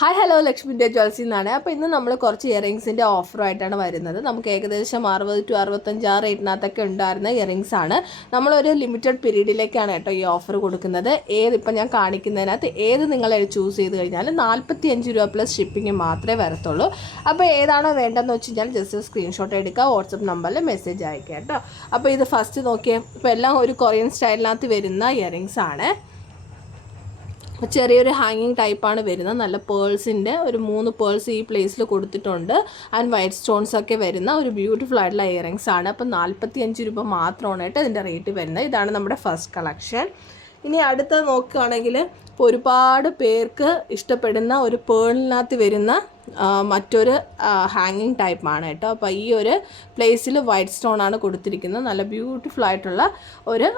Hi hello ലക്ഷ്മിൻ്റെ ജ്വൽസിൽ നിന്നാണ്. അപ്പോൾ ഇന്ന് നമ്മൾ കുറച്ച് ഇയറിങ്സിൻ്റെ ഓഫറുമായിട്ടാണ് വരുന്നത്. നമുക്ക് ഏകദേശം 60 to 65 ആ റേറ്റിനകത്തൊക്കെ ഉണ്ടായിരുന്ന ഇയറിങ്സ് ആണ്. നമ്മളൊരു ലിമിറ്റഡ് പീരീഡിലേക്കാണ് കേട്ടോ ഈ ഓഫർ കൊടുക്കുന്നത്. ഇപ്പം ഞാൻ കാണിക്കുന്നതിനകത്ത് ഏത് നിങ്ങൾ ചൂസ് ചെയ്ത് കഴിഞ്ഞാൽ 45 രൂപ പ്ലസ് ഷിപ്പിംഗ് മാത്രമേ വരത്തുള്ളൂ. അപ്പോൾ ഏതാണോ വേണ്ടതെന്ന് വെച്ച് കഴിഞ്ഞാൽ ജസ്റ്റ് സ്ക്രീൻഷോട്ട് എടുക്കുക, വാട്സപ്പ് നമ്പറിൽ മെസ്സേജ് അയക്കുക കേട്ടോ. അപ്പോൾ ഇത് ഫസ്റ്റ് നോക്കിയേ, ഇപ്പോൾ എല്ലാം ഒരു കൊറിയൻ സ്റ്റൈലിനകത്ത് വരുന്ന ഇയറിങ്സ് ആണ്. ചെറിയൊരു ഹാങ്ങിങ് ടൈപ്പാണ് വരുന്നത്. നല്ല പേൾസിൻ്റെ ഒരു 3 പേൾസ് ഈ പ്ലേസിൽ കൊടുത്തിട്ടുണ്ട്. ആൻഡ് വൈറ്റ് സ്റ്റോൺസ് ഒക്കെ വരുന്ന ഒരു ബ്യൂട്ടിഫുൾ ആയിട്ടുള്ള ഇയറിങ്സ് ആണ്. അപ്പം 45 രൂപ മാത്രമാണ് കേട്ടോ ഇതിൻ്റെ റേറ്റ് വരുന്നത്. ഇതാണ് നമ്മുടെ ഫസ്റ്റ് കളക്ഷൻ. ഇനി അടുത്തത് നോക്കുകയാണെങ്കിൽ ഇപ്പോൾ ഒരുപാട് പേർക്ക് ഇഷ്ടപ്പെടുന്ന ഒരു പേളിനകത്ത് വരുന്ന മറ്റൊരു ഹാങ്ങിങ് ടൈപ്പാണ് കേട്ടോ. അപ്പോൾ ഈ ഒരു പ്ലേസിൽ വൈറ്റ് സ്റ്റോൺ ആണ് കൊടുത്തിരിക്കുന്നത്. നല്ല ബ്യൂട്ടിഫുൾ ആയിട്ടുള്ള ഒരു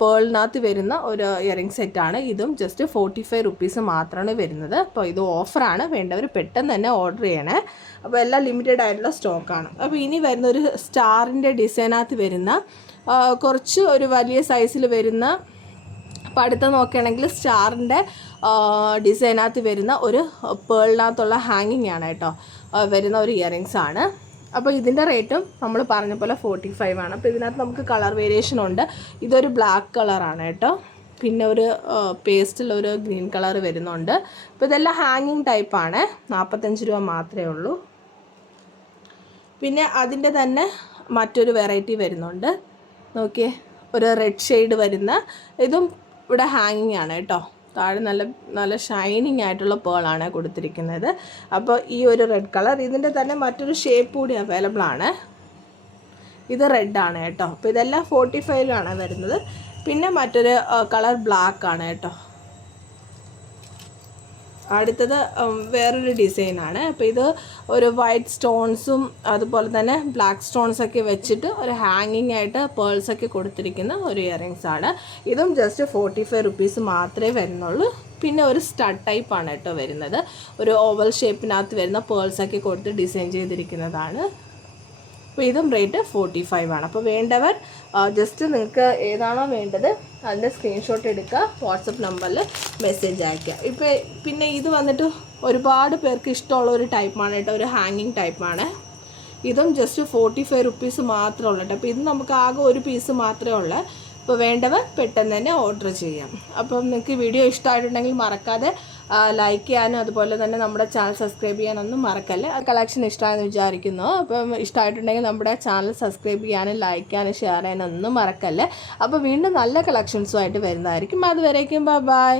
പേളിനകത്ത് വരുന്ന ഒരു ഇയറിംഗ് സെറ്റാണ്. ഇതും ജസ്റ്റ് 45 റുപ്പീസ് മാത്രമാണ് വരുന്നത്. അപ്പോൾ ഇത് ഓഫറാണ്, വേണ്ടവർ പെട്ടെന്ന് തന്നെ ഓർഡർ ചെയ്യണേ. അപ്പോൾ എല്ലാം ലിമിറ്റഡ് ആയിട്ടുള്ള സ്റ്റോക്കാണ്. അപ്പോൾ ഇനി വരുന്ന ഒരു സ്റ്റാറിൻ്റെ ഡിസൈനകത്ത് വരുന്ന കുറച്ച് ഒരു വലിയ സൈസിൽ വരുന്ന, അപ്പോൾ അടുത്ത നോക്കുകയാണെങ്കിൽ സ്റ്റാറിൻ്റെ ഡിസൈനകത്ത് വരുന്ന ഒരു പേളിനകത്തുള്ള ഹാങ്ങിങ് ആണ് കേട്ടോ വരുന്ന ഒരു ഇയറിങ്സ് ആണ്. അപ്പോൾ ഇതിൻ്റെ റേറ്റും നമ്മൾ പറഞ്ഞ പോലെ 45 ആണ്. അപ്പോൾ ഇതിനകത്ത് നമുക്ക് കളർ വേരിയേഷൻ ഉണ്ട്. ഇതൊരു ബ്ലാക്ക് കളറാണ് കേട്ടോ, പിന്നെ ഒരു പേസ്റ്റിലൊരു ഗ്രീൻ കളർ വരുന്നുണ്ട്. അപ്പോൾ ഇതെല്ലാം ഹാങ്ങിങ് ടൈപ്പാണ്. 45 രൂപ മാത്രമേ ഉള്ളൂ. പിന്നെ അതിൻ്റെ തന്നെ മറ്റൊരു വെറൈറ്റി വരുന്നുണ്ട്. നോക്കിയേ, ഒരു റെഡ് ഷെയ്ഡ് വരുന്ന, ഇതും ഇവിടെ ഹാങ്ങിങ് ആണ് കേട്ടോ. താഴെ നല്ല ഷൈനിങ് ആയിട്ടുള്ള പേളാണ് കൊടുത്തിരിക്കുന്നത്. അപ്പോൾ ഈ ഒരു റെഡ് കളർ, ഇതിൻ്റെ തന്നെ മറ്റൊരു ഷേപ്പ് കൂടി അവൈലബിൾ ആണ്. ഇത് റെഡാണ് കേട്ടോ. അപ്പോൾ ഇതെല്ലാം 45 വരുന്നത്. പിന്നെ മറ്റൊരു കളർ ബ്ലാക്ക് ആണ് കേട്ടോ. അടുത്തത് വേറൊരു ഡിസൈനാണ്. അപ്പോൾ ഇത് ഒരു വൈറ്റ് സ്റ്റോൺസും അതുപോലെ തന്നെ ബ്ലാക്ക് സ്റ്റോൺസൊക്കെ വെച്ചിട്ട് ഒരു ഹാങ്ങിങ് ആയിട്ട് പേൾസൊക്കെ കൊടുത്തിരിക്കുന്ന ഒരു ഇയറിങ്സ് ആണ്. ഇതും ജസ്റ്റ് 45 റുപ്പീസ് മാത്രമേ വരുന്നുള്ളൂ. പിന്നെ ഒരു സ്റ്റഡ് ടൈപ്പാണ് കേട്ടോ വരുന്നത്. ഒരു ഓവൽ ഷേപ്പിനകത്ത് വരുന്ന പേൾസൊക്കെ കൊടുത്ത് ഡിസൈൻ ചെയ്തിരിക്കുന്നതാണ്. അപ്പോൾ ഇതും റേറ്റ് 45 ആണ്. അപ്പോൾ വേണ്ടവർ ജസ്റ്റ് നിങ്ങൾക്ക് ഏതാണോ വേണ്ടത് അതിൻ്റെ സ്ക്രീൻഷോട്ട് എടുക്കുക, വാട്സപ്പ് നമ്പറിൽ മെസ്സേജ് അയയ്ക്കുക. പിന്നെ ഇത് വന്നിട്ട് ഒരുപാട് പേർക്ക് ഇഷ്ടമുള്ള ഒരു ടൈപ്പാണ് കേട്ടോ, ഒരു ഹാങ്ങിങ് ടൈപ്പാണ്. ഇതും ജസ്റ്റ് 45 റുപ്പീസ് മാത്രമേ ഉള്ളൂ കേട്ടോ. അപ്പോൾ ഇത് നമുക്ക് ആകെ ഒരു പീസ് മാത്രമേ ഉള്ളൂ. അപ്പോൾ വേണ്ടവർ പെട്ടെന്ന് തന്നെ ഓർഡർ ചെയ്യാം. അപ്പം നിങ്ങൾക്ക് വീഡിയോ ഇഷ്ടമായിട്ടുണ്ടെങ്കിൽ മറക്കാതെ ലൈക്ക് ചെയ്യാനും അതുപോലെ തന്നെ നമ്മുടെ ചാനൽ സബ്സ്ക്രൈബ് ചെയ്യാനൊന്നും മറക്കല്ലേ. ആ കളക്ഷൻ ഇഷ്ടമായെന്ന് വിചാരിക്കുന്നു. അപ്പം ഇഷ്ടമായിട്ടുണ്ടെങ്കിൽ നമ്മുടെ ചാനൽ സബ്സ്ക്രൈബ് ചെയ്യാനും ലൈക്ക് ചെയ്യാനും ഷെയർ ചെയ്യാനൊന്നും മറക്കല്ലേ. അപ്പോൾ വീണ്ടും നല്ല കളക്ഷൻസുമായിട്ട് വരുന്നതായിരിക്കും. അതുവരേക്കും ബൈ.